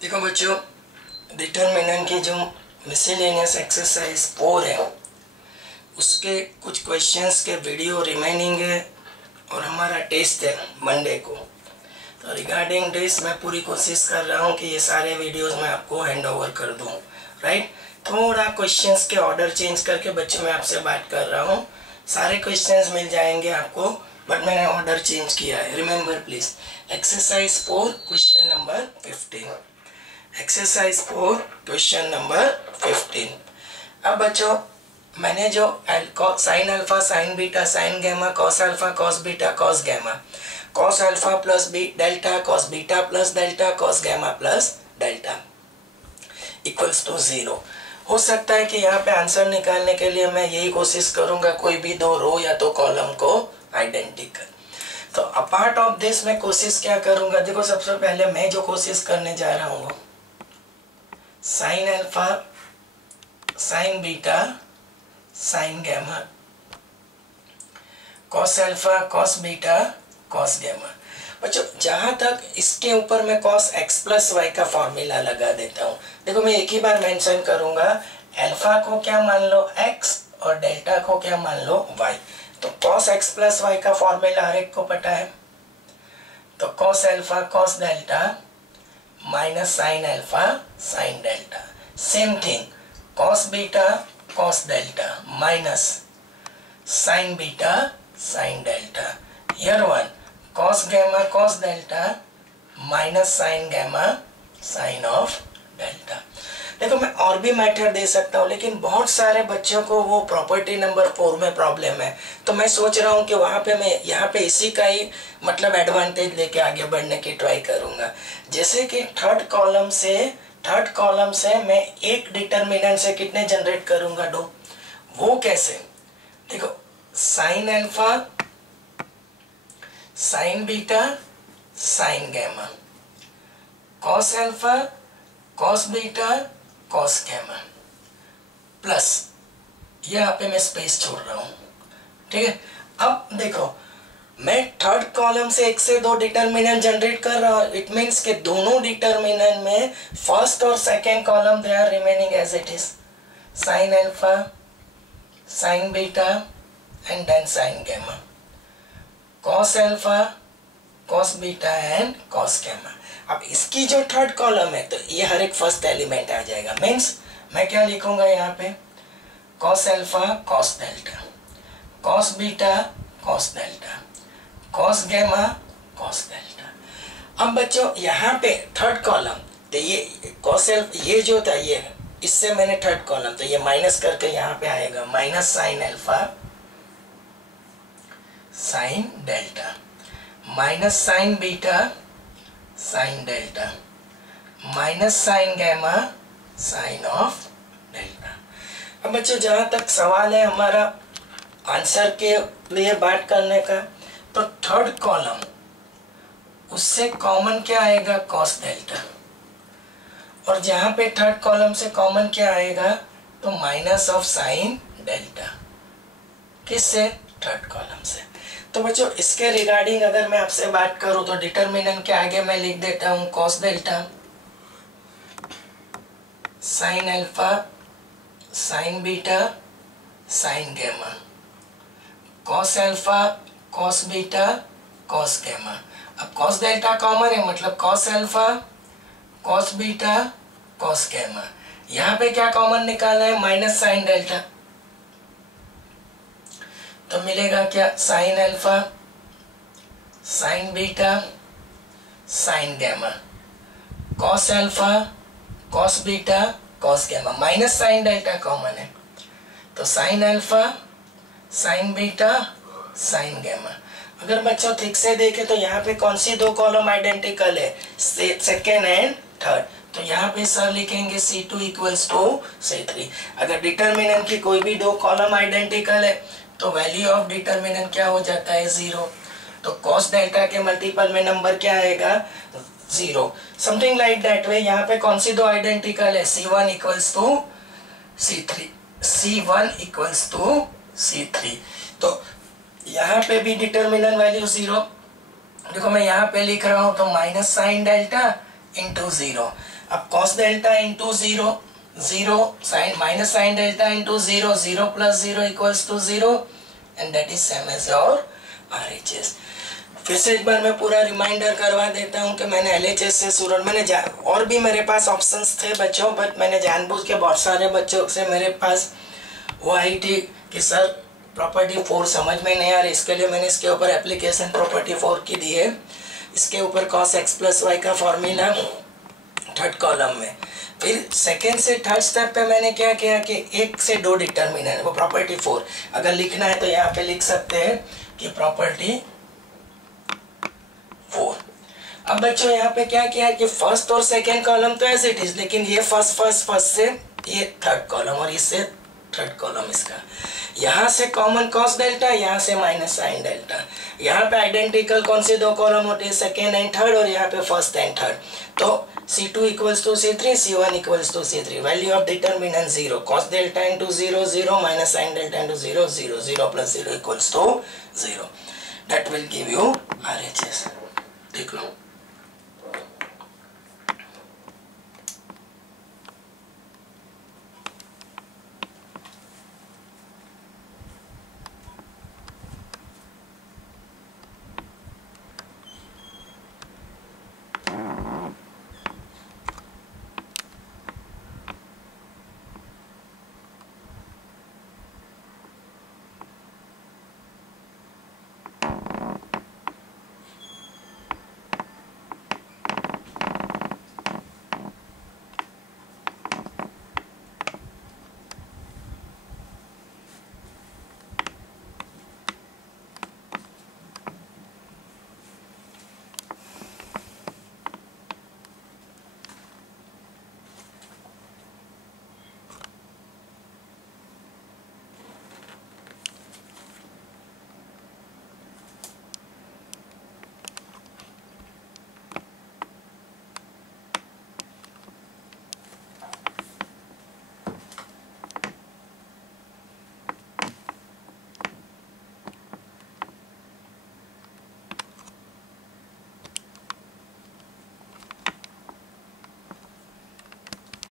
देखो बच्चों, डिटरमिनेंट की जो मिसलेनियस एक्सरसाइज 4 है उसके कुछ क्वेश्चंस के वीडियो रिमेनिंग है और हमारा टेस्ट है मंडे को। तो रिगार्डिंग दिस मैं पूरी कोशिश कर रहा हूँ कि ये सारे वीडियोस मैं आपको हैंड ओवर कर दूँ। राइट, थोड़ा क्वेश्चंस के ऑर्डर चेंज करके बच्चों मैं आपसे बात कर रहा हूँ। सारे क्वेश्चंस मिल जाएंगे आपको, बट मैंने ऑर्डर चेंज किया है। Remember please, exercise 4 question number 15। Exercise 4 question number 15। अब बच्चों, मैंने जो sine alpha sine beta sine gamma cos alpha cos beta cos gamma cos alpha plus B delta cos beta plus delta cos gamma plus delta equals to 0। हो सकता है कि यहाँ पे आंसर निकालने के लिए मैं यही कोशिश करूंगा, कोई भी दो रो या तो कॉलम को आइडेंटिकल। तो अपार्ट ऑफ दिस मैं कोशिश क्या करूंगा, देखो सबसे पहले मैं जो कोशिश करने जा रहा हूँ, sine alpha sine beta sine gamma cos alpha cos beta cos gamma. बच्चों जहां तक इसके ऊपर मैं कॉस एक्स प्लस वाई का फॉर्मूला लगा देता हूँ। देखो मैं एक ही बार मेंशन करूंगा, अल्फा को क्या मान लो x और डेल्टा को क्या मान लो y। तो कॉस एक्स प्लस वाई का फॉर्मूला हर एक को पता है। तो cos alpha cos delta minus sine alpha sine delta. Same thing cos beta cos delta minus sine beta sine delta. Here one cos gamma cos delta minus sine gamma sine of delta. देखो मैं और भी method दे सकता हूँ, लेकिन बहुत सारे बच्चों को वो प्रॉपर्टी नंबर 4 में प्रॉब्लम है। तो मैं सोच रहा हूँ कि वहाँ पे मैं यहाँ पे इसी का ही मतलब एडवांटेज लेके आगे बढ़ने की ट्राई करूँगा। जैसे कि थर्ड कॉलम से मैं एक डिटर्मिनेंट से कितने जनरेट करूँगा दो। वो कैसे, देखो sine alpha sine beta sine gamma cos alpha cos beta cos gamma plus यहाँ पे मैं स्पेस छोड़ रहा हूँ। ठीक है, अब देखो मैं थर्ड कॉलम से एक से दो डिटर्मिनेंट जनरेट कर रहा हूँ। इट मीन्स के दोनों डिटर्मिनेंट में फर्स्ट और second column they are remaining as it is, sine alpha sine beta and then sine gamma cos alpha cos beta and cos gamma. अब इसकी जो थर्ड कॉलम है तो ये हर एक फर्स्ट एलिमेंट आ जाएगा। मीन्स मैं क्या लिखूंगा यहाँ पे, cos alpha cos delta cos beta cos delta cos gamma cos delta. अब बच्चों यहाँ पे थर्ड कॉलम, तो ये कॉस अल्फा ये जो था ये, इससे मैंने थर्ड कॉलम तो ये माइनस करके यहाँ पे आएगा minus sine alpha sine delta minus sine beta sine delta minus sine gamma sine of delta. अब बच्चों जहां तक सवाल है हमारा आंसर के लिए बात करने का, तो थर्ड कॉलम उससे कॉमन क्या आएगा, कॉस डेल्टा। और जहां पे थर्ड कॉलम से कॉमन क्या आएगा, तो माइनस ऑफ साइन डेल्टा। किससे, थर्ड कॉलम से। तो बच्चों इसके रिगार्डिंग अगर मैं आपसे बात करूं तो डिटर्मिनेंट के आगे मैं लिख देता हूं cos delta sine alpha sine beta sine gamma cos alpha cos beta cos gamma. अब कॉस डेल्टा कॉमन है, मतलब cos alpha cos beta cos gamma. यहाँ पे क्या कॉमन निकाला है, माइनस साइन डेल्टा। तो मिलेगा क्या, sine alpha sine beta sine gamma cos alpha cos beta cos gamma. Minus sine delta common है, तो sine alpha sine beta sine gamma. अगर बच्चों ठीक से देखें तो यहाँ पे कौन सी दो कॉलम आइडेंटिकल है, सेकेंड एंड थर्ड। तो यहाँ पे सर लिखेंगे C2 इक्वल्स टू C3। अगर डिटर्मिनेंट की कोई भी दो कॉलम आइडेंटिकल है तो वैल्यू ऑफ डिटर्मिनेंट क्या हो जाता है, 0। तो कॉस डेल्टा के मल्टीपल में नंबर क्या आएगा, 0। समथिंग लाइक दैट वे यहाँ पे कौन सी दो आइडेंटिकल है, C1 equals to C3 C1 equals to C3। तो यहाँ पे भी डिटर्मिनेंट वैल्यू 0। देखो मैं यहाँ पे लिख रहा हूँ तो minus sine delta into zero. अब cos delta into zero, zero sine minus sine delta into zero, zero plus zero equals to zero, and that is same as your RHS। फिर से एक बार मैं पूरा रिमाइंडर करवा देता हूँ कि मैंने LHS से शुरू, मैंने और भी मेरे पास ऑप्शंस थे बच्चों, बट मैंने जानबूझ के बहुत सारे बच्चों से मेरे पास वो आई थी कि सर प्रॉपर्टी 4 समझ में नहीं आ रही, इसके लिए मैंने इसके ऊपर एप्लीकेशन प्रॉपर्टी 4 की दी है। इसके ऊपर cos x प्लस वाई का फॉर्मूला थर्ड कॉलम में। फिर सेकेंड से थर्ड स्टेप पे मैंने क्या किया कि 1 से 2 डिटर्मिनेंट, वो प्रॉपर्टी 4 अगर लिखना है तो यहाँ पे लिख सकते हैं कि प्रॉपर्टी 4। अब बच्चों यहाँ पे क्या किया कि फर्स्ट और सेकेंड कॉलम तो एज इट इज, लेकिन ये फर्स्ट से ये थर्ड कॉलम और इससे थर्ड कॉलम इसका, यहाँ से कॉमन कॉस डेल्टा, यहाँ से माइनस साइन डेल्टा। यहाँ पे आइडेंटिकल कौन से दो कॉलम होते हैं, सेकेंड एंड थर्ड, और यहाँ पे फर्स्ट एंड थर्ड। तो C2 equals to C3, C1 equals to C3। Value of determinant 0, cos delta into 0 0, minus sine delta into 0 0, 0 plus 0 equals to 0। That will give you RHS। देख लो।